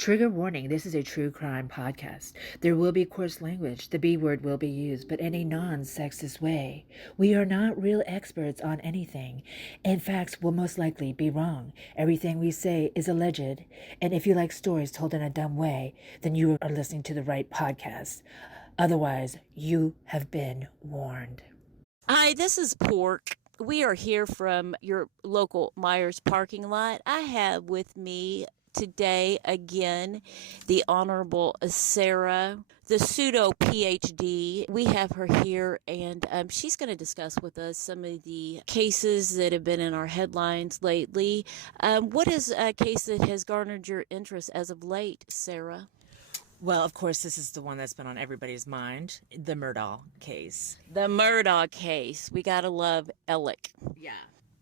Trigger warning, this is a true crime podcast. There will be coarse language, the B word will be used, but in a non-sexist way. We are not real experts on anything, and facts will most likely be wrong. Everything we say is alleged, and if you like stories told in a dumb way, then you are listening to the right podcast. Otherwise, you have been warned. Hi, this is Pork. We are here from your local Myers parking lot. I have with me today again the Honorable Sarah, the pseudo PhD. We have her here, and she's going to discuss with us some of the cases that have been in our headlines lately. What is a case that has garnered your interest as of late, Sarah? Well, of course, this is the one that's been on everybody's mind, the Murdaugh case. The Murdaugh case. We gotta love Alec. Yeah.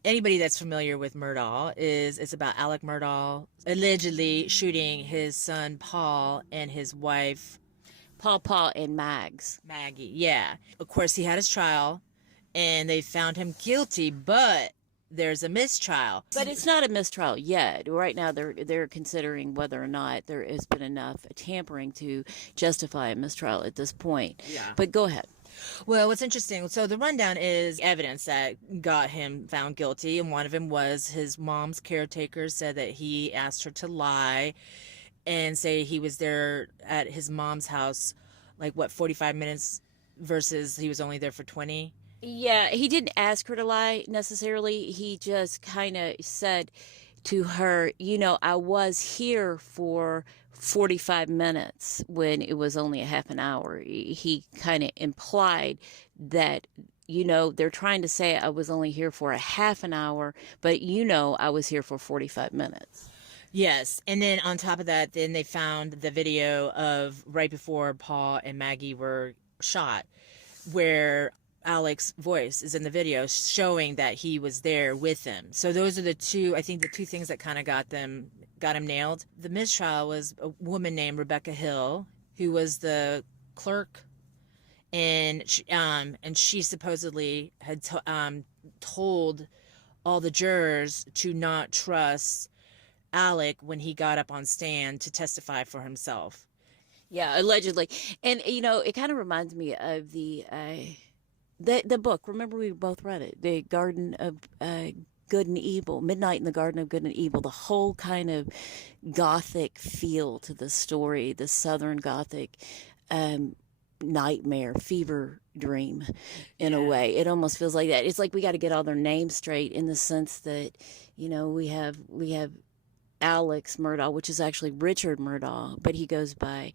Anybody that's familiar with Murdaugh it's about Alec Murdaugh allegedly shooting his son Paul and his wife Paul and Maggie. Yeah. Of course, he had his trial and they found him guilty, but there's a mistrial. But it's not a mistrial yet. Right now, they're considering whether or not there has been enough tampering to justify a mistrial at this point. Yeah. But go ahead. Well, what's interesting, so the rundown is evidence that got him found guilty, and one of them was his mom's caretaker said that he asked her to lie and say he was there at his mom's house, 45 minutes versus he was only there for 20? Yeah, he didn't ask her to lie necessarily. He just kind of said to her, I was here for 45 minutes when it was only a half an hour. He kind of implied that, they're trying to say I was only here for a half an hour, but I was here for 45 minutes. Yes. And then on top of that, then they found the video of right before Paul and Maggie were shot, where Alec's voice is in the video showing that he was there with them. So those are the two things that kind of got him nailed. The mistrial was a woman named Rebecca Hill, who was the clerk, and she supposedly had told all the jurors to not trust Alec when he got up on stand to testify for himself. Yeah, allegedly. And it kind of reminds me of the book. Remember, we both read it, The Garden of Good and Evil, Midnight in the Garden of Good and Evil. The whole kind of gothic feel to the story, the Southern Gothic nightmare, fever dream, in a way. It almost feels like that. It's like we got to get all their names straight in the sense that, we have Alex Murdaugh, which is actually Richard Murdaugh, but he goes by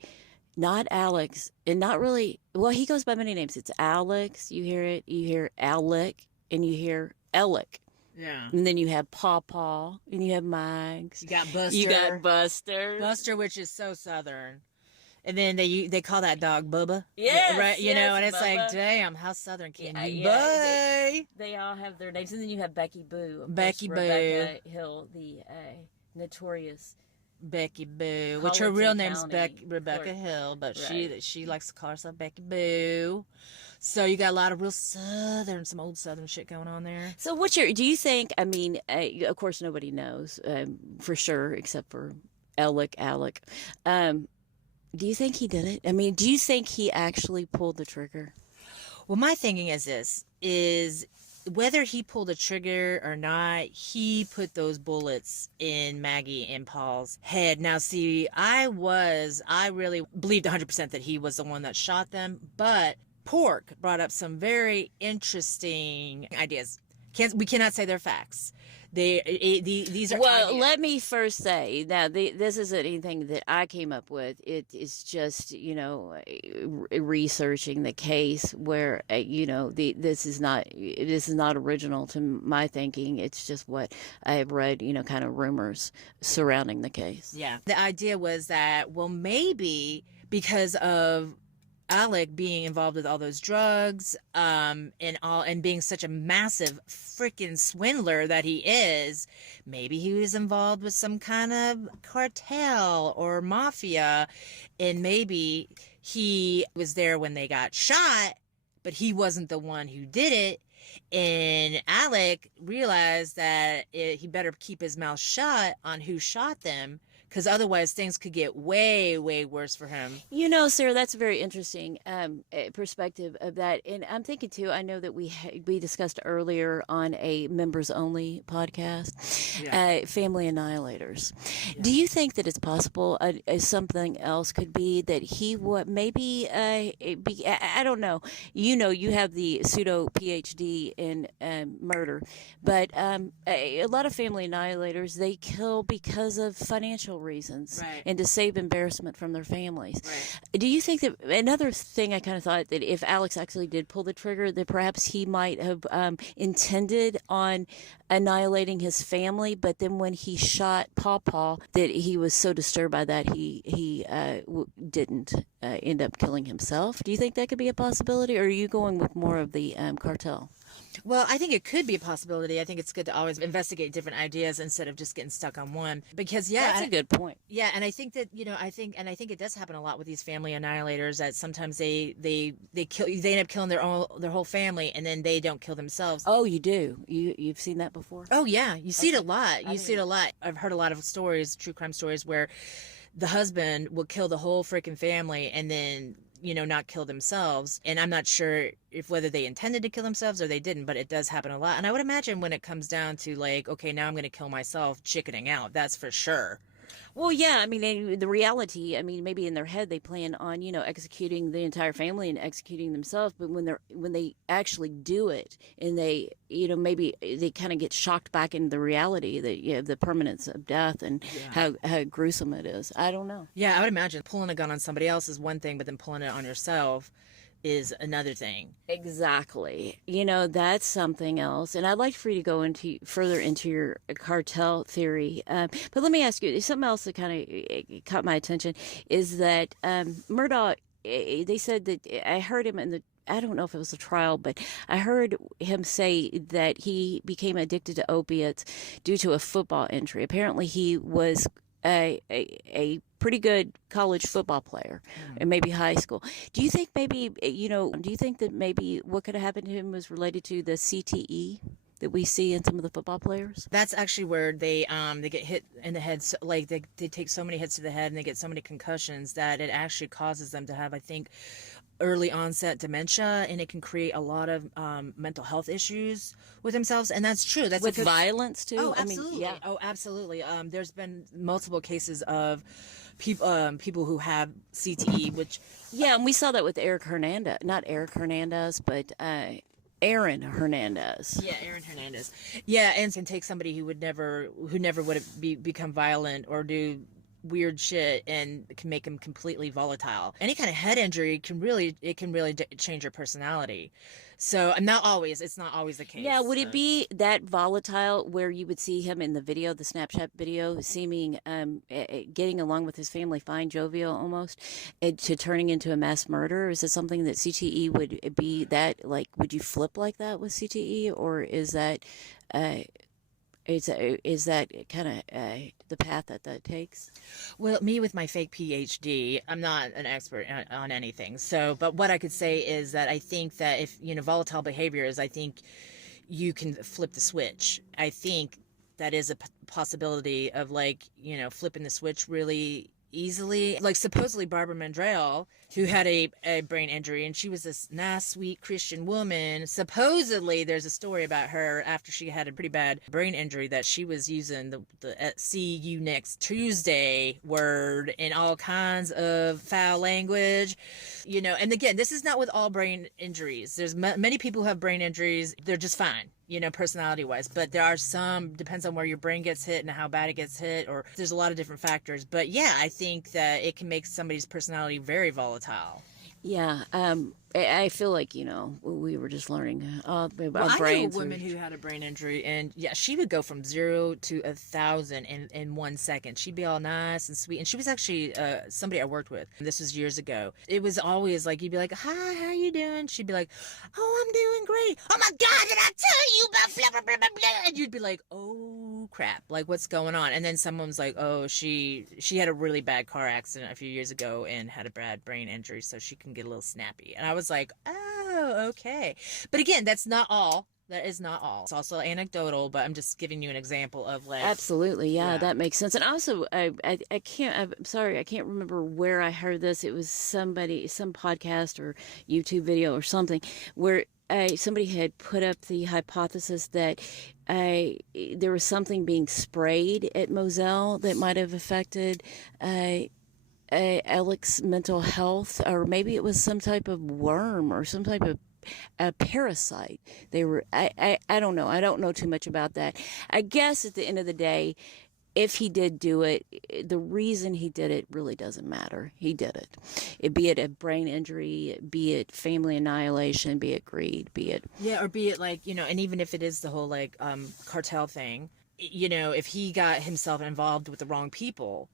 not Alex, and not really, well, he goes by many names. It's Alex, you hear Alec, and you hear Alec. Yeah. And then you have Paw, and you have Mags. You got Buster. Buster, which is so Southern. And then they call that dog Bubba. Yes, right? And it's Bubba. Like, damn, how Southern can you be? They all have their names. And then you have Becky Boo. Rebecca Hill, the notorious Becky Boo, which her real name's Rebecca Clark. Hill, but right. she likes to call herself Becky Boo. So you got a lot of real some old Southern shit going on there. So do you think, of course nobody knows for sure except for Alec. Do you think he did it? Do you think he actually pulled the trigger? Well, my thinking is whether he pulled the trigger or not, he put those bullets in Maggie and Paul's head. Now, see, I really believed 100% that he was the one that shot them, but Pork brought up some very interesting ideas. We cannot say they're facts. These are ideas. Let me first say, now, this isn't anything that I came up with. It is just, researching the case where, this is not original to my thinking. It's just what I have read, kind of rumors surrounding the case. Yeah. The idea was that, well, maybe because of Alec being involved with all those drugs, and being such a massive freaking swindler that he is, maybe he was involved with some kind of cartel or mafia, and maybe he was there when they got shot, but he wasn't the one who did it. And Alec realized that he better keep his mouth shut on who shot them, because otherwise things could get way, way worse for him. You know, Sarah, that's a very interesting perspective of that. And I'm thinking, too, I know that we discussed earlier on a members-only podcast, Family Annihilators. Yeah. Do you think that it's possible something else could be that he would maybe, I don't know, you have the pseudo PhD in murder, but a lot of Family Annihilators, they kill because of financial reasons and to save embarrassment from their families. Do you think that another thing I kind of thought that if Alex actually did pull the trigger, that perhaps he might have intended on annihilating his family, but then when he shot Paw, that he was so disturbed by that he didn't end up killing himself? Do you think that could be a possibility, or are you going with more of the cartel? Well, I think it could be a possibility. I think it's good to always investigate different ideas instead of just getting stuck on one. Because that's a good point. Yeah, and I think that I think it does happen a lot with these family annihilators, that sometimes they end up killing their whole family, and then they don't kill themselves. Oh, you do. You've seen that before? Oh yeah, you see it a lot. You see it a lot. I've heard a lot of stories, true crime stories, where the husband will kill the whole freaking family and then not kill themselves. And I'm not sure if whether they intended to kill themselves or they didn't, but it does happen a lot. And I would imagine when it comes down to like, okay, now I'm going to kill myself, chickening out, that's for sure. Well, yeah, I mean, the reality, I mean, maybe in their head they plan on, executing the entire family and executing themselves, but when they actually do it and they, maybe they kind of get shocked back into the reality that, the permanence of death and how gruesome it is. I don't know. Yeah, I would imagine pulling a gun on somebody else is one thing, but then pulling it on yourself is another thing. Exactly. That's something else. And I'd like for you to go further into your cartel theory. But let me ask you, something else that kind of caught my attention is that Murdaugh, they said that I heard him I don't know if it was a trial, but I heard him say that he became addicted to opiates due to a football injury. Apparently he was a pretty good college football player and maybe high school. Do you think maybe, do you think that maybe what could have happened to him was related to the CTE that we see in some of the football players? That's actually where they get hit in the head. So, like they take so many hits to the head and they get so many concussions that it actually causes them to have, I think, early onset dementia, and it can create a lot of mental health issues with themselves. And that's true. That's with violence too. Oh, absolutely. Oh, absolutely. There's been multiple cases of people who have CTE, which and we saw that with Eric Hernandez, not Eric Hernandez, but Aaron Hernandez. Yeah, Aaron Hernandez. Yeah, and can take somebody who never would have become violent or do weird shit and can make them completely volatile. Any kind of head injury can really change your personality. So it's not always the case. Yeah, would it be that volatile where you would see him in the video, the Snapchat video, seeming getting along with his family fine, jovial almost, to turning into a mass murderer? Is it something that CTE would be that, like, would you flip like that with CTE, or is that is that kind of the path that takes? Well, me with my fake PhD, I'm not an expert on anything. So, but what I could say is that I think that if, volatile behaviors, I think you can flip the switch. I think that is a possibility of, like, flipping the switch really easily. Like, supposedly Barbara Mandrell, who had a brain injury, and she was this nice, sweet Christian woman. Supposedly there's a story about her after she had a pretty bad brain injury that she was using the see you next Tuesday word in all kinds of foul language, and again, this is not with all brain injuries. There's many people who have brain injuries, they're just fine, personality wise, but there are some, depends on where your brain gets hit and how bad it gets hit, or there's a lot of different factors. But yeah, I think that it can make somebody's personality very volatile. Yeah, I feel like, we were just learning about I brains. knew a woman who had a brain injury, and yeah, she would go from 0 to 1,000 in 1 second. She'd be all nice and sweet, and she was actually somebody I worked with. This was years ago. It was always like, you'd be like, "Hi, how you doing?" She'd be like, "Oh, I'm doing great. Oh my God, did I tell you about blah, blah, blah, blah, blah?" And you'd be like, "Oh crap, like what's going on?" And then someone's like, "Oh, she had a really bad car accident a few years ago and had a bad brain injury, so she can get a little snappy." And I was like, "Oh, okay." But again, that's not all. That is not all. It's also anecdotal, but I'm just giving you an example of like. Absolutely, yeah, that makes sense. And also, I can't. I'm sorry, I can't remember where I heard this. It was some podcast or YouTube video or something where somebody had put up the hypothesis that there was something being sprayed at Moselle that might have affected Alec's mental health, or maybe it was some type of worm or some type of a parasite. They were, I don't know. I don't know too much about that. I guess at the end of the day, if he did do it, the reason he did it really doesn't matter. He did it. Be it a brain injury, be it family annihilation, be it greed, be it. Yeah, or be it like, and even if it is the whole like cartel thing, if he got himself involved with the wrong people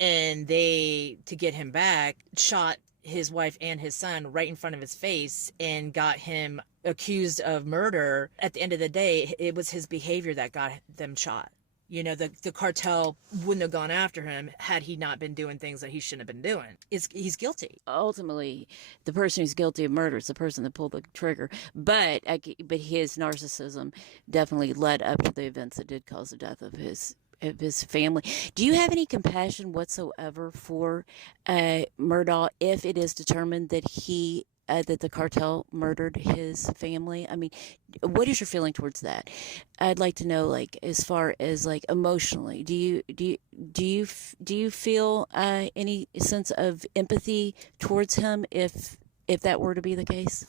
and they, to get him back, shot his wife and his son right in front of his face and got him accused of murder, at the end of the day, it was his behavior that got them shot. The cartel wouldn't have gone after him had he not been doing things that he shouldn't have been doing. He's guilty. Ultimately, the person who's guilty of murder is the person that pulled the trigger. But his narcissism definitely led up to the events that did cause the death of his family. Do you have any compassion whatsoever for Murdaugh if it is determined that that the cartel murdered his family? I mean, what is your feeling towards that? I'd like to know, like, as far as like emotionally, do you feel any sense of empathy towards him if that were to be the case?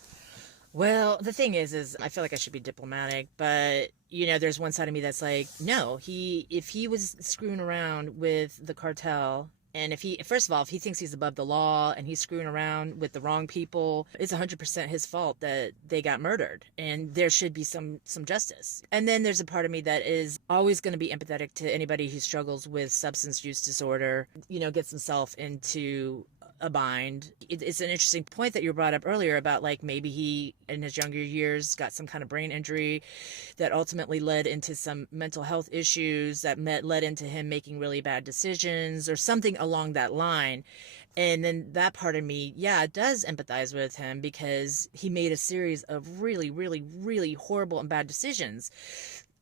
Well, the thing is I feel like I should be diplomatic, but there's one side of me that's like, no, if he was screwing around with the cartel, and if he thinks he's above the law and he's screwing around with the wrong people, it's 100% his fault that they got murdered, and there should be some justice. And then there's a part of me that is always going to be empathetic to anybody who struggles with substance use disorder, gets himself into a bind. It's an interesting point that you brought up earlier about like maybe he in his younger years got some kind of brain injury that ultimately led into some mental health issues that led into him making really bad decisions or something along that line. And then that part of me, it does empathize with him because he made a series of really, really, really horrible and bad decisions.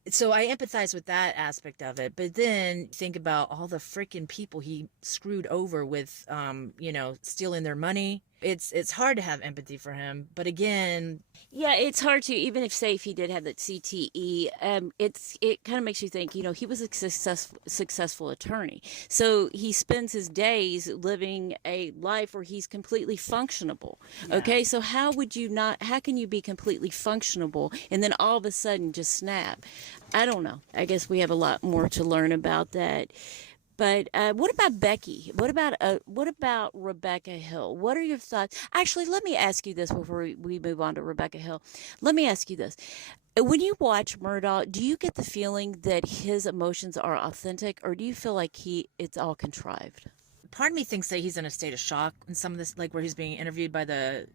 So I empathize with that aspect of it, but then think about all the freaking people he screwed over with, stealing their money. It's hard to have empathy for him, but again, yeah, it's hard to, even if say if he did have that CTE, it kind of makes you think, he was a successful attorney, so he spends his days living a life where he's completely functionable. Yeah. Okay, so how can you be completely functionable and then all of a sudden just snap? I don't know. I guess we have a lot more to learn about that. But what about Becky? What about Rebecca Hill? What are your thoughts? Actually, let me ask you this before we move on to Rebecca Hill. Let me ask you this. When you watch Murdaugh, do you get the feeling that his emotions are authentic, or do you feel like it's all contrived? Part of me thinks that he's in a state of shock in some of this, like where he's being interviewed by the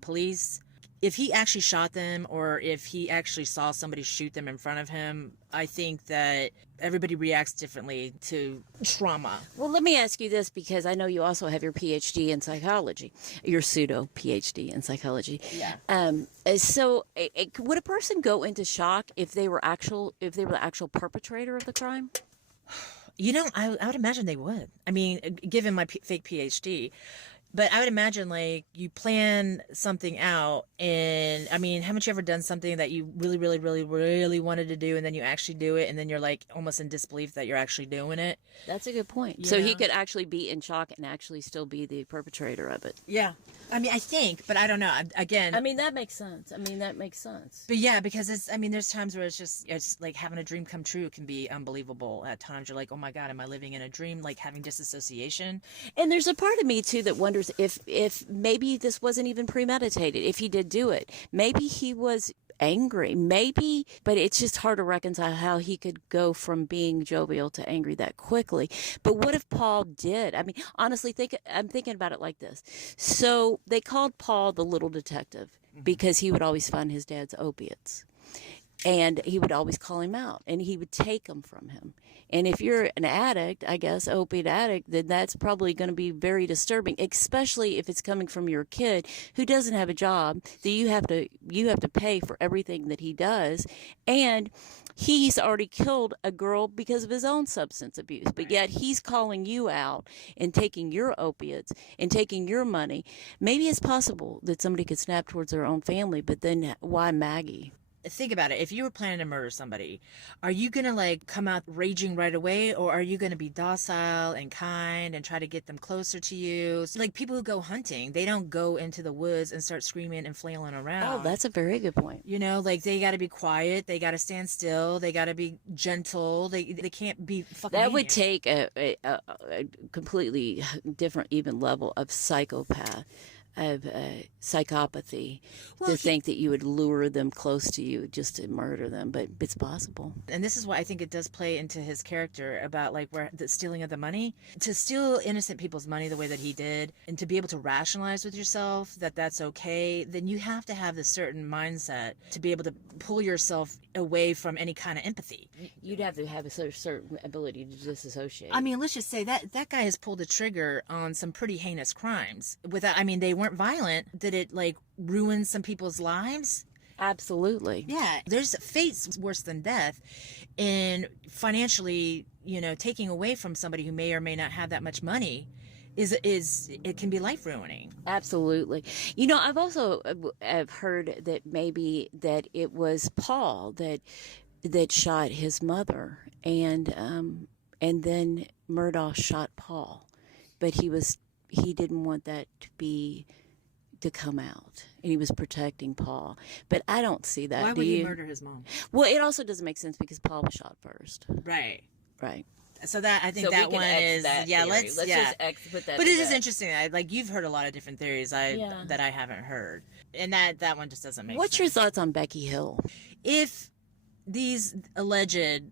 police. If he actually shot them or if he actually saw somebody shoot them in front of him, I think that everybody reacts differently to trauma. Well, let me ask you this, because I know you also have your PhD in psychology, your pseudo PhD in psychology. Yeah. So would a person go into shock if they were the actual perpetrator of the crime? I would imagine they would. I mean, given my fake PhD. But I would imagine, like, you plan something out, and, I mean, haven't you ever done something that you really, really, really, really wanted to do, and then you actually do it, and then you're, like, almost in disbelief that you're actually doing it? That's a good point. So he could actually be in shock and actually still be the perpetrator of it. Yeah. I mean, I think, but I don't know. Again. I mean, that makes sense. But yeah, because there's times where it's like having a dream come true can be unbelievable at times. You're like, oh my God, am I living in a dream? Like having disassociation. And there's a part of me too that wonders if maybe this wasn't even premeditated, if he did do it. Maybe he was angry, maybe, but it's just hard to reconcile how he could go from being jovial to angry that quickly. But what if Paul did? I mean, honestly, I'm thinking about it like this. So they called Paul the little detective because he would always find his dad's opiates. And he would always call him out, and he would take them from him. And if you're an addict, I guess, opiate addict, then that's probably going to be very disturbing, especially if it's coming from your kid who doesn't have a job, that you have to pay for everything that he does. And he's already killed a girl because of his own substance abuse, but yet he's calling you out and taking your opiates and taking your money. Maybe it's possible that somebody could snap towards their own family, but then why Maggie? Think about it. If you were planning to murder somebody, are you going to like come out raging right away, or are you going to be docile and kind and try to get them closer to you? So, like people who go hunting, they don't go into the woods and start screaming and flailing around. Oh, that's a very good point. You know, like they got to be quiet. They got to stand still. They got to be gentle. They can't be fucking. That would take a completely different even level of psychopath, of psychopathy, to think that you would lure them close to you just to murder them, but it's possible. And this is why I think it does play into his character about like where the stealing of the money, to steal innocent people's money the way that he did, and to be able to rationalize with yourself that that's okay. Then you have to have this certain mindset to be able to pull yourself away from any kind of empathy. You'd have to have a certain ability to disassociate. I mean, let's just say that guy has pulled the trigger on some pretty heinous crimes. Without, I mean, they weren't violent. Did it like ruin some people's lives? Absolutely. Yeah, there's fates worse than death in financially, you know, taking away from somebody who may or may not have that much money is it can be life ruining. Absolutely. You know, I've also have heard that maybe that it was Paul that shot his mother, and then Murdaugh shot Paul, but he didn't want that to come out, and he was protecting Paul. But I don't see that. Why would he murder his mom? Well, it also doesn't make sense because Paul was shot first. Right. So that I think so that one is theory. let's just put that. But it is interesting. Like you've heard a lot of different theories that I haven't heard, and that one just doesn't make. What's sense. your thoughts on Becky Hill? If these alleged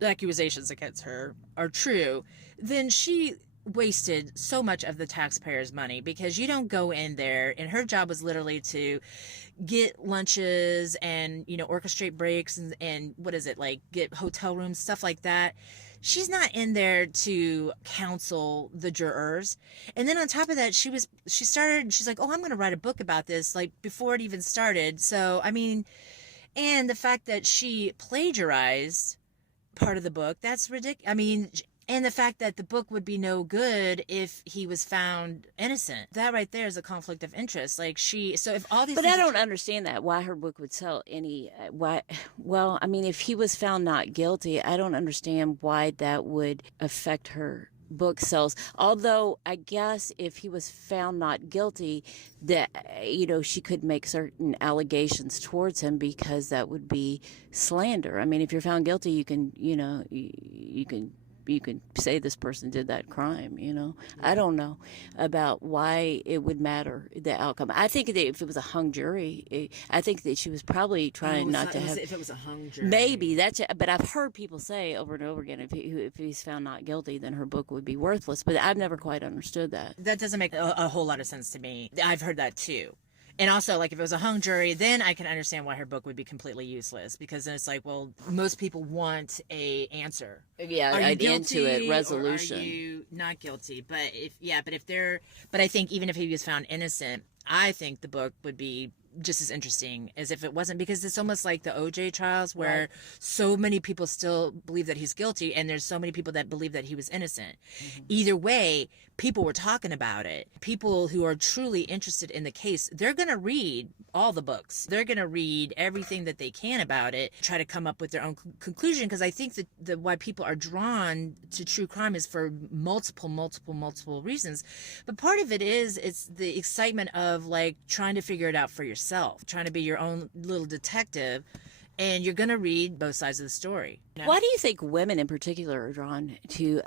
accusations against her are true, then she wasted so much of the taxpayers' money, because you don't go in there, and her job was literally to get lunches and, you know, orchestrate breaks and what is it, like get hotel rooms, stuff like that. She's not in there to counsel the jurors. And then on top of that, she's like, oh, I'm going to write a book about this, like before it even started. So, I mean, and the fact that she plagiarized part of the book, that's ridiculous. I mean, and the fact that the book would be no good if he was found innocent. That right there is a conflict of interest. Like so if all these. But I don't understand that, why her book would sell any, well, I mean, if he was found not guilty, I don't understand why that would affect her book sales. Although I guess if he was found not guilty, that, you know, she could make certain allegations towards him, because that would be slander. I mean, if you're found guilty, you can, you know, you can say this person did that crime, you know. I don't know about why it would matter, the outcome. I think that if it was a hung jury, I think that she was probably trying not to have. If it was a hung jury, maybe that's. But I've heard people say over and over again, if he's found not guilty, then her book would be worthless. But I've never quite understood that. That doesn't make a whole lot of sense to me. I've heard that too. And also, like, if it was a hung jury, then I can understand why her book would be completely useless, because then it's like, well, most people want a answer. Yeah, are you an guilty end to it, resolution. Or are you not guilty? But but I think even if he was found innocent, I think the book would be just as interesting as if it wasn't, because it's almost like the OJ trials, where Right. so many people still believe that he's guilty, and there's so many people that believe that he was innocent. Mm-hmm. Either way, people were talking about it. People who are truly interested in the case, they're going to read all the books. They're going to read everything that they can about it, try to come up with their own conclusion, because I think that why people are drawn to true crime is for multiple reasons. But part of it is, it's the excitement of like trying to figure it out for yourself, trying to be your own little detective, and you're going to read both sides of the story. You know? Why do you think women in particular are drawn to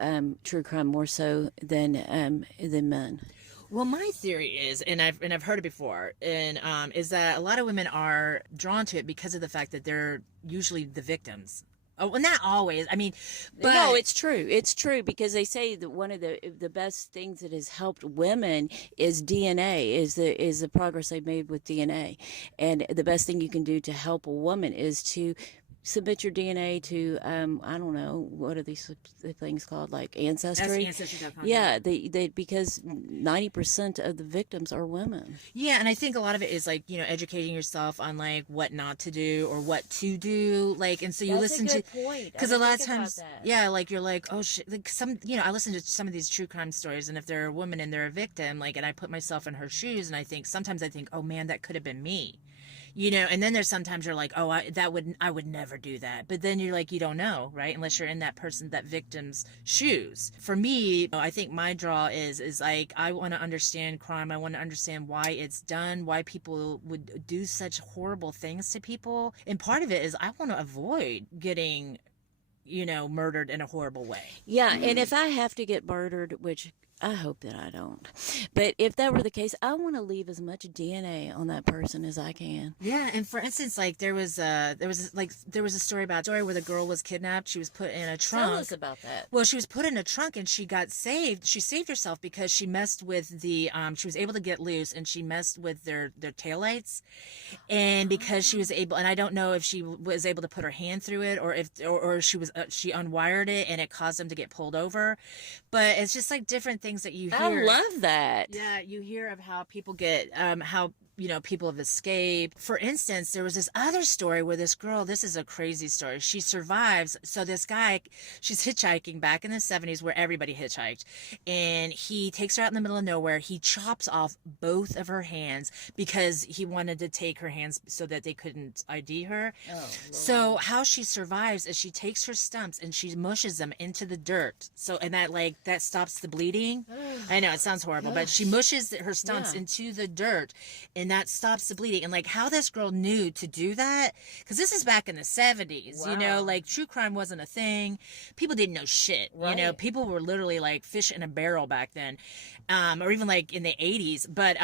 true crime more so than men? Well, my theory is, and I've heard it before, and is that a lot of women are drawn to it because of the fact that they're usually the victims Oh, well, not always. I mean, but no, it's true. It's true because they say that one of the best things that has helped women is DNA, is the progress they've made with DNA, and the best thing you can do to help a woman is to submit your DNA to I don't know, what are these things called, like Ancestry? that's Ancestry.com. Yeah, they because 90% of the victims are women. Yeah, and I think a lot of it is like, educating yourself on like what not to do or what to do, like, and so you listen to, because a lot of times, yeah, like you're like, oh shit, like I listen to some of these true crime stories, and if they're a woman and they're a victim, like, and I put myself in her shoes, and I think sometimes I think, oh man, that could have been me. And then there's sometimes you're like, oh, I would never do that. But then you're like, you don't know, right? Unless you're in that victim's shoes. For me, I think my draw is like, I want to understand crime. I want to understand why it's done, why people would do such horrible things to people. And part of it is I want to avoid getting, murdered in a horrible way. Yeah, and if I have to get murdered, which I hope that I don't, but if that were the case, I want to leave as much DNA on that person as I can. Yeah, and for instance, like there was a story where the girl was kidnapped. She was put in a trunk. Tell us about that. Well, she was put in a trunk and she got saved. She saved herself because she messed with she was able to get loose, and she messed with their taillights, and because she was able, and I don't know if she was able to put her hand through it, or or she unwired it and it caused them to get pulled over. But it's just like different things that you hear. I love that. Yeah, you hear of how people get how people have escaped. For instance, there was this other story where this girl, this is a crazy story, she survives. So this guy, she's hitchhiking back in the 70s where everybody hitchhiked, and he takes her out in the middle of nowhere. He chops off both of her hands because he wanted to take her hands so that they couldn't ID her. Oh, Lord. So how she survives is she takes her stumps and she mushes them into the dirt. So, and that stops the bleeding. I know it sounds horrible, but she mushes her stumps into the dirt, and that stops the bleeding. And like how this girl knew to do that, because this is back in the 70s. Wow. Like true crime wasn't a thing. People didn't know shit. Right. People were literally like fish in a barrel back then, or even like in the 80s. But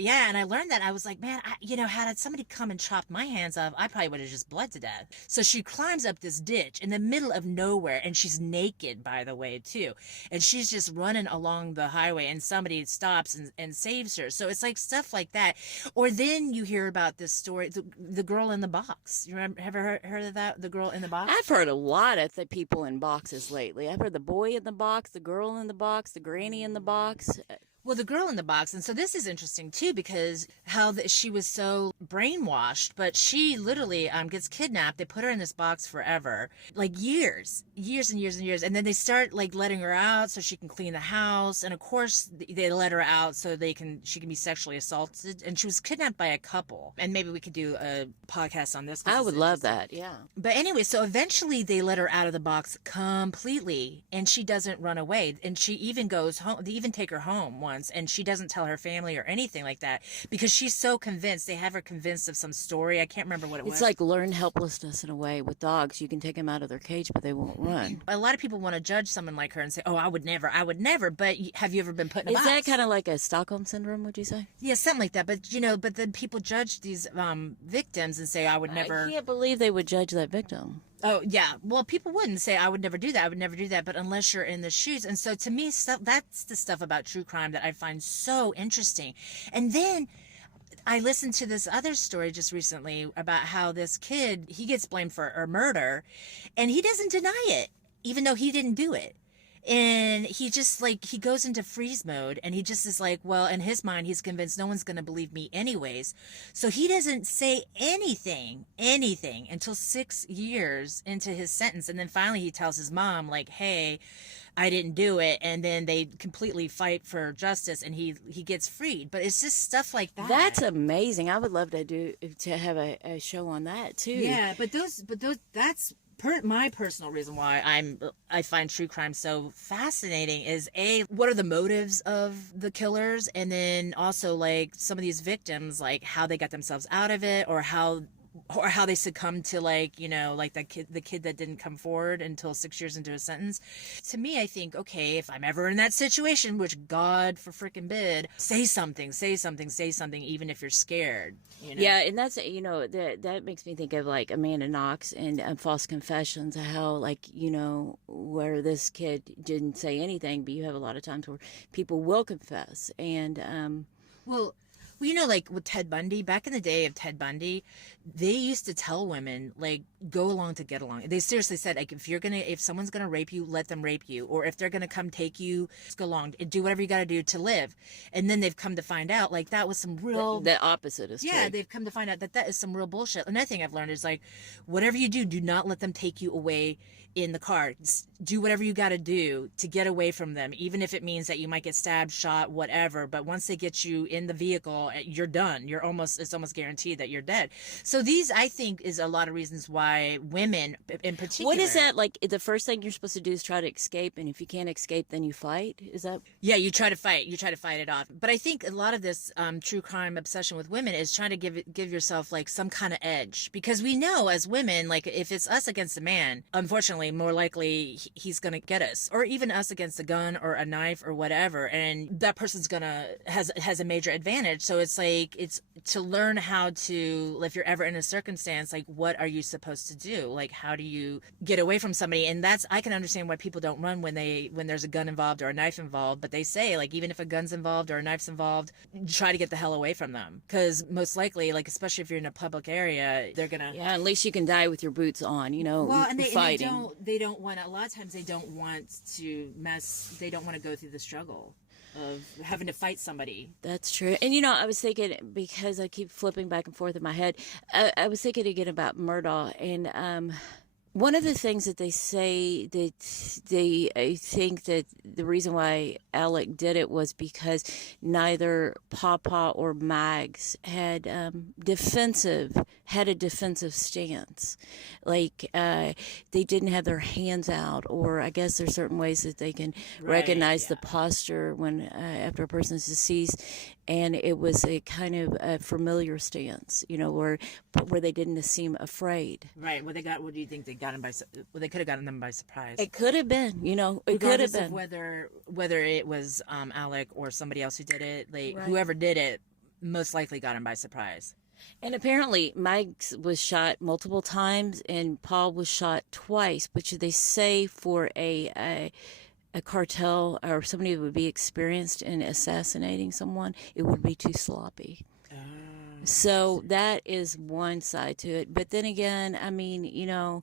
yeah, and I learned that. I was like, man, had somebody come and chopped my hands off, I probably would have just bled to death. So she climbs up this ditch in the middle of nowhere, and she's naked, by the way, too, and she's just running along the highway, and somebody stops and saves her. So it's like stuff like that. Or then you hear about this story, the girl in the box. You remember, have you heard of that? The girl in the box? I've heard a lot of the people in boxes lately. I've heard the boy in the box, the girl in the box, the granny in the box. Well, the girl in the box. And so this is interesting, too, because she was so brainwashed, but she literally gets kidnapped. They put her in this box forever, like years and years and years. And then they start like letting her out so she can clean the house. And of course, they let her out so she can be sexually assaulted. And she was kidnapped by a couple. And maybe we could do a podcast on this. I would love that. Yeah. But anyway, so eventually they let her out of the box completely, and she doesn't run away. And she even goes home. They even take her home once, and she doesn't tell her family or anything like that because she's so convinced. They have her convinced of some story. I can't remember what it was. It's like learned helplessness in a way with dogs. You can take them out of their cage, but they won't run. A lot of people want to judge someone like her and say, oh, I would never. But have you ever been put in a box? Is that kind of like a Stockholm syndrome, would you say? Yeah, something like that. But then people judge these victims and say, I would never. I can't believe they would judge that victim. Oh, yeah. Well, people wouldn't say, I would never do that. I would never do that. But unless you're in the shoes. And so to me, that's the stuff about true crime that I find so interesting. And then I listened to this other story just recently about how this kid, he gets blamed for a murder, and he doesn't deny it, even though he didn't do it. And he just he goes into freeze mode, and he just is like, well, in his mind, he's convinced no one's going to believe me anyways. So he doesn't say anything until 6 years into his sentence. And then finally he tells his mom, like, hey, I didn't do it. And then they completely fight for justice, and he gets freed. But it's just stuff like that. That's amazing. I would love to have a show on that too. Yeah, but that's my personal reason why I find true crime so fascinating is what are the motives of the killers, and then also like some of these victims, like how they got themselves out of it, or how or how they succumb to, like, you know, like the kid that didn't come forward until 6 years into a sentence. To me, I think, okay, if I'm ever in that situation, which God for frickin' bid, say something, even if you're scared, you know? Yeah, and that's, you know, that makes me think of like Amanda Knox and False Confessions, how, like, you know, where this kid didn't say anything, but you have a lot of times where people will confess. And Well, you know, like with Ted Bundy, back in the day of Ted Bundy, they used to tell women, like, go along to get along. They seriously said, like, if someone's gonna rape you, let them rape you, or if they're gonna come take you, just go along and do whatever you gotta do to live. And then they've come to find out, like, that was some real the opposite is yeah, true. they've come to find out that is some real bullshit. Another thing I've learned is, like, whatever you do not let them take you away in the car. Do whatever you got to do to get away from them, even if it means that you might get stabbed, shot, whatever. But once they get you in the vehicle, you're done. It's almost guaranteed that you're dead. So these, I think, is a lot of reasons why women in particular. What is that, like, the first thing you're supposed to do is try to escape, and if you can't escape, then you fight? Is that? Yeah, you try to fight it off. But I think a lot of this true crime obsession with women is trying to give yourself, like, some kind of edge, because we know as women, like, if it's us against a man, unfortunately, more likely he's gonna get us, or even us against a gun or a knife or whatever, and that person's has a major advantage. So it's like, it's to learn how to, if you're ever in a circumstance, like, what are you supposed to do? Like, how do you get away from somebody? And that's, I can understand why people don't run when there's a gun involved or a knife involved, but they say, like, even if a gun's involved or a knife's involved, try to get the hell away from them, because most likely, like, especially if you're in a public area, they're gonna, Yeah, at least you can die with your boots on, you know, well, and fighting. they don't want, a lot of times they don't want to go through the struggle of having to fight somebody. That's true. And, you know, I was thinking, because I keep flipping back and forth in my head, I was thinking again about Murdaugh, and one of the things that they say that I think that the reason why Alec did it was because neither Papa or Mags had a defensive stance. Like, they didn't have their hands out, or I guess there's certain ways that they can recognize the posture when after a person is deceased. And it was a kind of a familiar stance, you know, where they didn't seem afraid. Right. What do you think they got him by? Well, they could have gotten them by surprise. It could have been, you know, it could have been. Of whether it was Alec or somebody else who did it, like, whoever did it, most likely got him by surprise. And apparently, Mike was shot multiple times, and Paul was shot twice, which they say for a cartel or somebody who would be experienced in assassinating someone, it would be too sloppy. So that is one side to it. But then again, I mean, you know,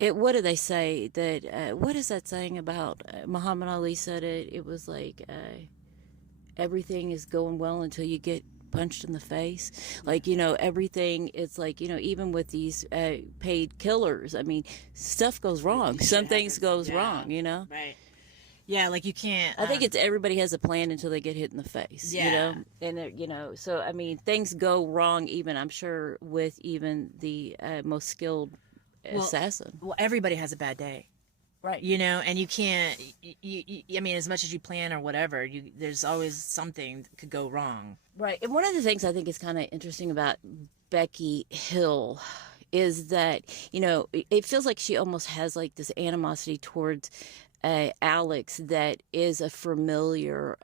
what do they say? That what is that saying about Muhammad Ali said it? It was like everything is going well until you get punched in the face. Like, you know, everything, it's like, you know, even with these paid killers, I mean, stuff goes wrong. Some things goes wrong, you know? Right. Yeah, like, you can't. I think it's everybody has a plan until they get hit in the face. Yeah. You know, and you know, so I mean, things go wrong. Even I'm sure with even the most skilled assassin. Well, everybody has a bad day, Right. you know, and you can't. I mean, as much as you plan or whatever, there's always something that could go wrong. Right. And one of the things I think is kind of interesting about Becky Hill is that, you know, it feels like she almost has like this animosity towards Alex that is a familiar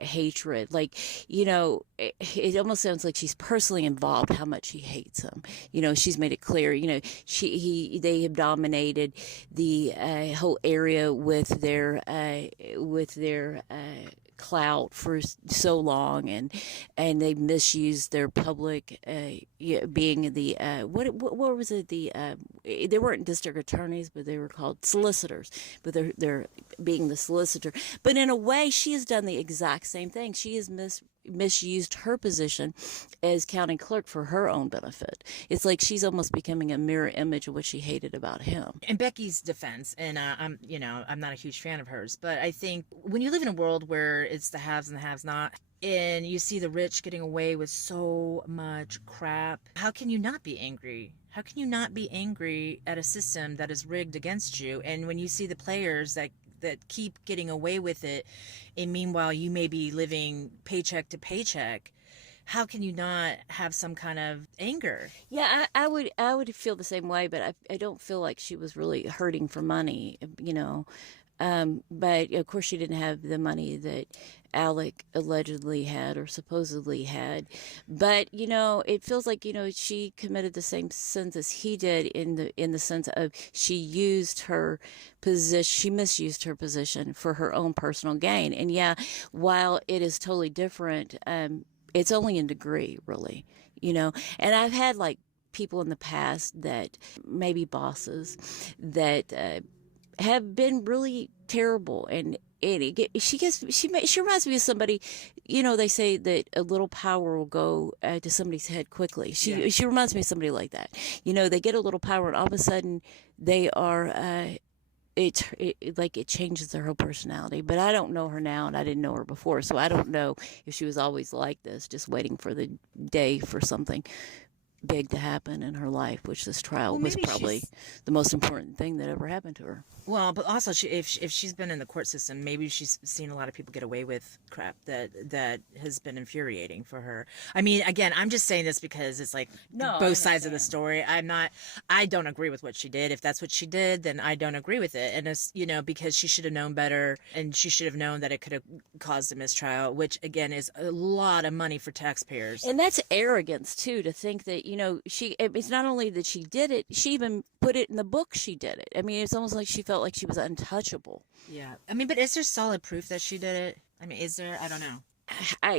hatred. Like, you know, it almost sounds like she's personally involved how much she hates him. You know, she's made it clear, you know, they have dominated the whole area with their clout for so long, and they misused their public being the what was it, they weren't district attorneys, but they were called solicitors, but they're being the solicitor. But in a way, she has done the exact same thing. She has misused her position as county clerk for her own benefit. It's like she's almost becoming a mirror image of what she hated about him. In Becky's defense, and I'm not a huge fan of hers, but I think when you live in a world where it's the haves and the haves not, and you see the rich getting away with so much crap, how can you not be angry? How can you not be angry at a system that is rigged against you? And when you see the players that keep getting away with it, and meanwhile you may be living paycheck to paycheck, how can you not have some kind of anger? Yeah, I would feel the same way, but I don't feel like she was really hurting for money, you know. But of course, she didn't have the money that Alec allegedly had or supposedly had. But it feels like she committed the same sins as he did in the sense of she used her position, she misused her position for her own personal gain. And yeah, while it is totally different, it's only in degree, really. And I've had like people in the past that maybe bosses that have been really terrible, and she reminds me of somebody. They say that a little power will go to somebody's head quickly. She reminds me of somebody like that. They get a little power, and all of a sudden they are it changes their whole personality. But I don't know her now, and I didn't know her before, so I don't know if she was always like this, just waiting for the day for something big to happen in her life, which this trial was probably the most important thing that ever happened to her. Well, but also if she's been in the court system, maybe she's seen a lot of people get away with crap that has been infuriating for her. I mean, again, I'm just saying this because it's like both sides of the story. I don't agree with what she did. If that's what she did, then I don't agree with it. And it's, because she should have known better, and she should have known that it could have caused a mistrial, which again is a lot of money for taxpayers. And that's arrogance too, to think that, it's not only that she did it, she even put it in the book she did it. I mean, it's almost like she felt like she was untouchable. Yeah. I mean, but is there solid proof that she did it? I mean, is there? I don't know. I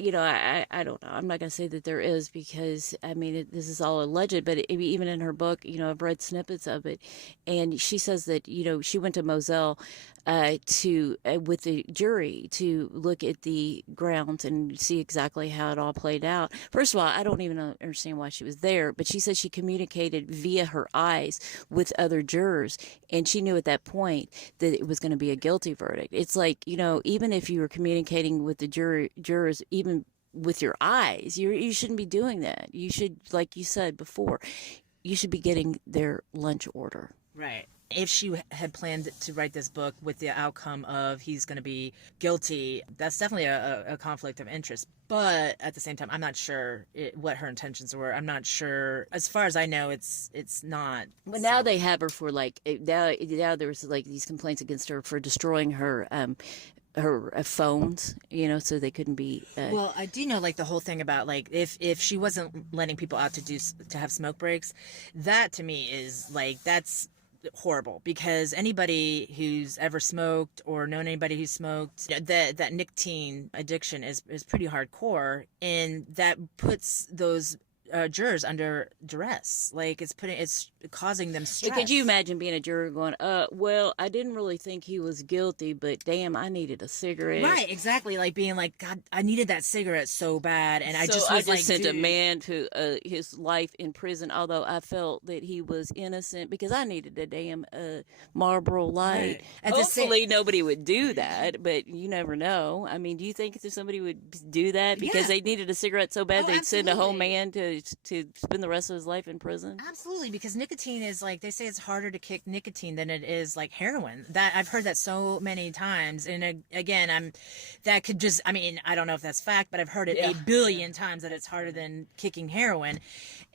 don't know. I'm not going to say that there is, because I mean this is all alleged. But even in her book, I've read snippets of it, and she says that she went to Moselle to with the jury to look at the grounds and see exactly how it all played out. First of all, I don't even understand why she was there, but she said she communicated via her eyes with other jurors, and she knew at that point that it was going to be a guilty verdict. It's like, even if you were communicating with the jurors, even with your eyes, you shouldn't be doing that. You should, like you said before, you should be getting their lunch order. Right. If she had planned to write this book with the outcome of he's going to be guilty, that's definitely a conflict of interest. But at the same time, I'm not sure what her intentions were. I'm not sure. As far as I know, it's not. But now they have her for now there's like these complaints against her for destroying her phones, so they couldn't be. Well, I do know the whole thing about if she wasn't letting people out to have smoke breaks, that to me is that's horrible, because anybody who's ever smoked or known anybody who smoked, that nicotine addiction is pretty hardcore, and that puts those jurors under duress. It's causing them stress. Could you imagine being a juror going, well, I didn't really think he was guilty, but damn, I needed a cigarette. Right, exactly. Being God, I needed that cigarette so bad, and I just sent a man to his life in prison, although I felt that he was innocent, because I needed a damn Marlboro Light. Right. Hopefully nobody would do that, but you never know. I mean, do you think that somebody would do that because they needed a cigarette so bad they'd send a whole man to spend the rest of his life in prison? Absolutely, because nicotine is they say it's harder to kick nicotine than it is heroin. That I've heard that so many times, and again, that could just, I mean, I don't know if that's fact, but I've heard it 8 billion times that it's harder than kicking heroin,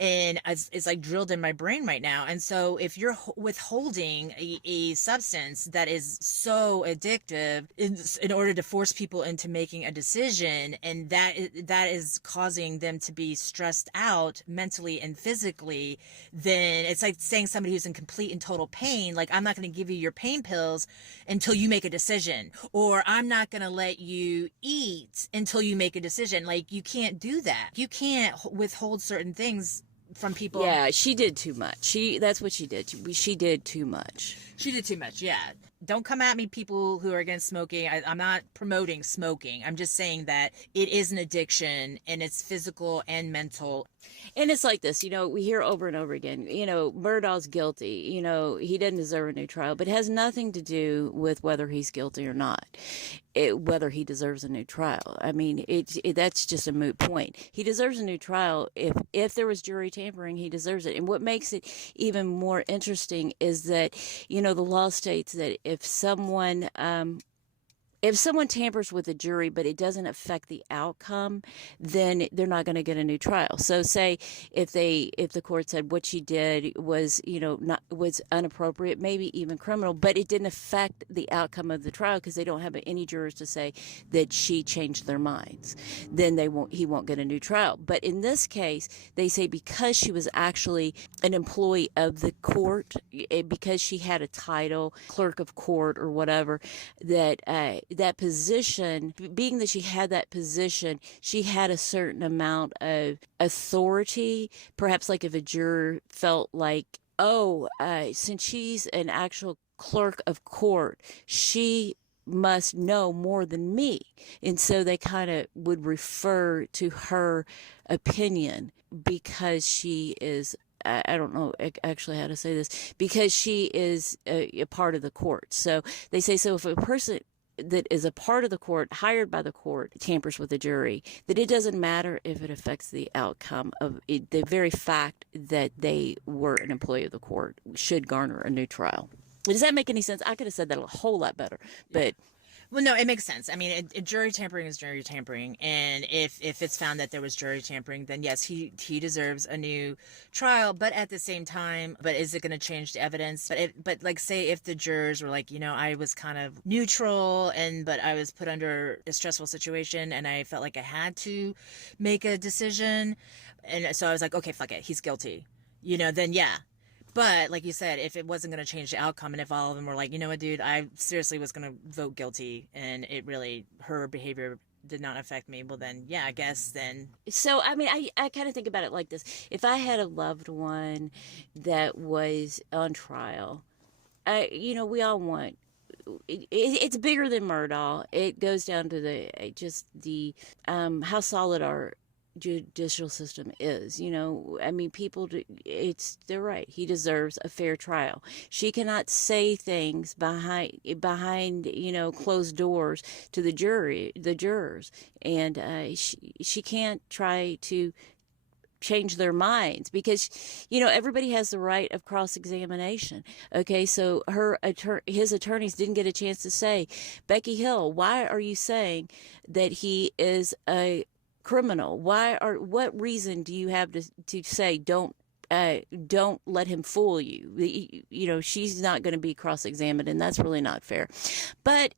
and it's drilled in my brain right now. And so if you're withholding a substance that is so addictive in order to force people into making a decision, and that is causing them to be stressed out mentally and physically, then it's like saying somebody who's in complete and total pain, I'm not going to give you your pain pills until you make a decision, or I'm not going to let you eat until you make a decision. You can't do that. You can't withhold certain things from people. Yeah, she did too much. That's what she did. She did too much. She did too much, yeah. Don't come at me, people who are against smoking. I'm not promoting smoking. I'm just saying that it is an addiction, and it's physical and mental. And it's like this, we hear over and over again, Murdaugh's guilty, he doesn't deserve a new trial, but it has nothing to do with whether he's guilty or not, whether he deserves a new trial. I mean, that's just a moot point. He deserves a new trial. If there was jury tampering, he deserves it. And what makes it even more interesting is that, the law states that if someone if someone tampers with a jury but it doesn't affect the outcome, then they're not going to get a new trial. So say if the court said what she did was, not was inappropriate, maybe even criminal, but it didn't affect the outcome of the trial because they don't have any jurors to say that she changed their minds, then he won't get a new trial. But in this case, they say because she was actually an employee of the court, because she had a title, clerk of court or whatever, that position, being that she had that position, she had a certain amount of authority. Perhaps like if a juror felt like, since she's an actual clerk of court, she must know more than me. And so they kind of would refer to her opinion because she is, I don't know actually how to say this, because she is a part of the court. So they say, so if a person that is a part of the court, hired by the court, tampers with the jury, that it doesn't matter if it affects the outcome of it, the very fact that they were an employee of the court should garner a new trial. Does that make any sense? I could have said that a whole lot better, but... Well, no, it makes sense. I mean, jury tampering is jury tampering, and if it's found that there was jury tampering, then yes, he deserves a new trial. But at the same time, but is it going to change the evidence? But like, say if the jurors were like, I was kind of neutral, but I was put under a stressful situation, and I felt like I had to make a decision, and so I was like, okay, fuck it, he's guilty, then yeah. But like you said, if it wasn't going to change the outcome, and if all of them were like, you know what, dude, I seriously was going to vote guilty, and her behavior did not affect me, well then, yeah, I guess then. So, I mean, I kind of think about it like this. If I had a loved one that was on trial, we all want, it's bigger than Murdaugh. It goes down to how solid our judicial system is. I mean, they're right, he deserves a fair trial. She cannot say things behind closed doors to the jurors, and she can't try to change their minds because everybody has the right of cross-examination. Okay, so his attorneys didn't get a chance to say, Becky Hill, why are you saying that he is a criminal? What reason do you have to say don't let him fool you? She's not going to be cross-examined, and that's really not fair. But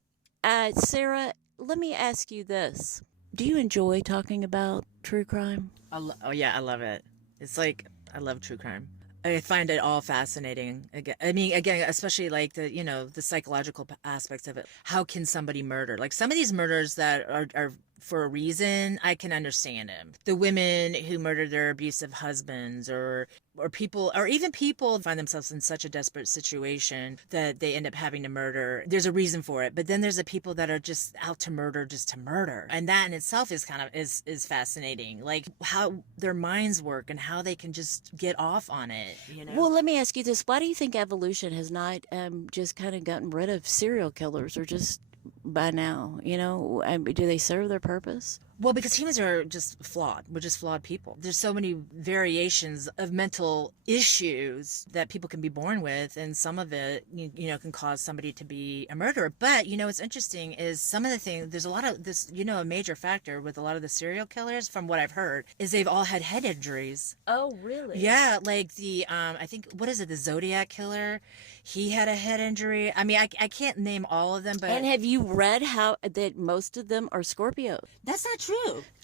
Sarah, let me ask you this: do you enjoy talking about true crime? Oh yeah, I love it. It's like, I love true crime. I find it all fascinating. Again, especially like the psychological aspects of it. How can somebody murder? Like some of these murders that are for a reason, I can understand them. The women who murder their abusive husbands, or people, or even people find themselves in such a desperate situation that they end up having to murder. There's a reason for it. But then there's the people that are just out to murder just to murder. And that in itself is kind of is fascinating. Like how their minds work and how they can just get off on it. Well, let me ask you this. Why do you think evolution has not just kind of gotten rid of serial killers, or just by now? Do they serve their purpose? Well, because humans are just flawed. We're just flawed people. There's so many variations of mental issues that people can be born with, and some of it, can cause somebody to be a murderer. But, what's interesting is some of the things, there's a lot of this, a major factor with a lot of the serial killers, from what I've heard, is they've all had head injuries. Oh, really? Yeah, like I think, what is it, the Zodiac killer? He had a head injury. I mean, I can't name all of them, but... And have you read that most of them are Scorpio? That's not true.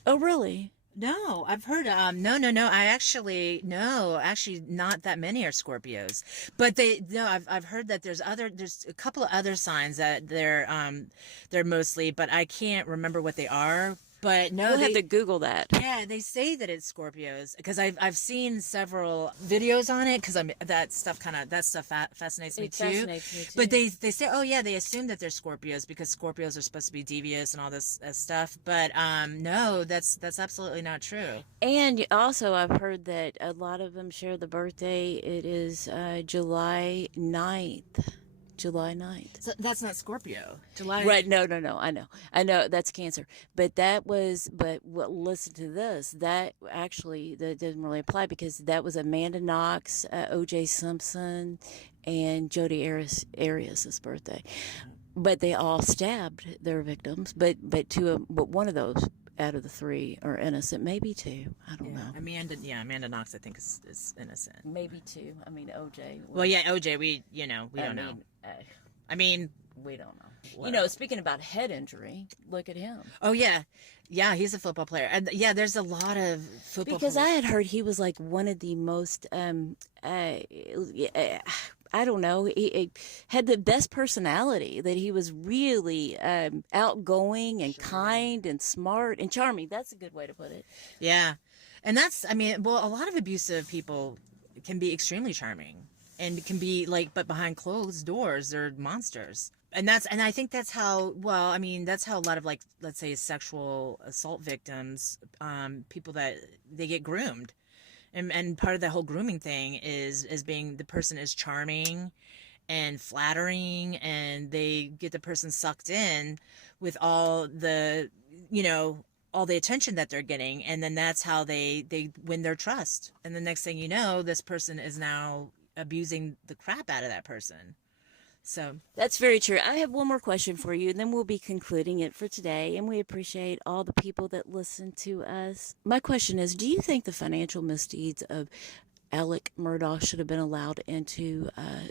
Oh, really? No, I've heard, no, actually, not that many are Scorpios, but I've heard that there's a couple of other signs that they're mostly, but I can't remember what they are. But no, we'll have to Google that. Yeah, they say that it's Scorpios because I've seen several videos on it, because that stuff fascinates me too. Fascinates me too. But they say, oh yeah, they assume that they're Scorpios because Scorpios are supposed to be devious and all this stuff. But no, that's absolutely not true. And also, I've heard that a lot of them share the birthday. It is July 9th. July 9th. So that's not Scorpio. July. Right. No. I know that's Cancer. But listen to this. That doesn't really apply, because that was Amanda Knox, O.J. Simpson, and Jodi Arias' birthday. but they all stabbed their victims. But one of those out of the three are innocent. Maybe two. I don't know. Amanda Knox, I think, is innocent. Maybe two. I mean, OJ. Well, yeah, OJ. We don't know. I mean, we don't know. You know, speaking about head injury, look at him. Oh yeah, he's a football player. And yeah, there's a lot of football. Because I had heard he was like one of the most I don't know. He had the best personality. That he was really outgoing and kind and smart and charming. That's a good way to put it. Yeah, and that's, I mean, well, a lot of abusive people can be extremely charming and can be like, but behind closed doors, they're monsters. And I think that's how, well, I mean, that's how a lot of, like, let's say sexual assault victims, people that they get groomed. And part of the whole grooming thing is being, the person is charming and flattering, and they get the person sucked in with all the, all the attention that they're getting. And then that's how they win their trust. And the next thing you know, this person is now abusing the crap out of that person. So that's very true. I have one more question for you, and then we'll be concluding it for today. And we appreciate all the people that listen to us. My question is, do you think the financial misdeeds of Alec Murdaugh should have been allowed into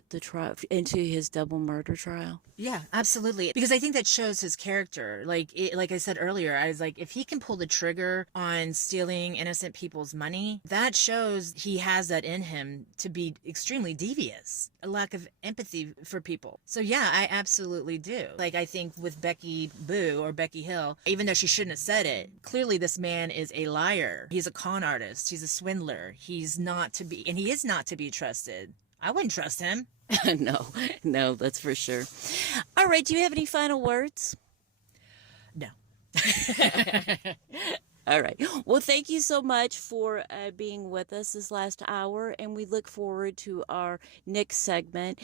the trial, into his double murder trial? Yeah, absolutely. Because I think that shows his character. Like I said earlier, I was like, if he can pull the trigger on stealing innocent people's money, that shows he has that in him to be extremely devious, a lack of empathy for people. So yeah, I absolutely do. Like, I think with Becky Boo or Becky Hill, even though she shouldn't have said it, clearly this man is a liar. He's a con artist. He's a swindler. He's not to be, and he is not to be trusted. I wouldn't trust him. No, that's for sure. All right, do you have any final words? No. All right. Well, thank you so much for being with us this last hour, and we look forward to our next segment.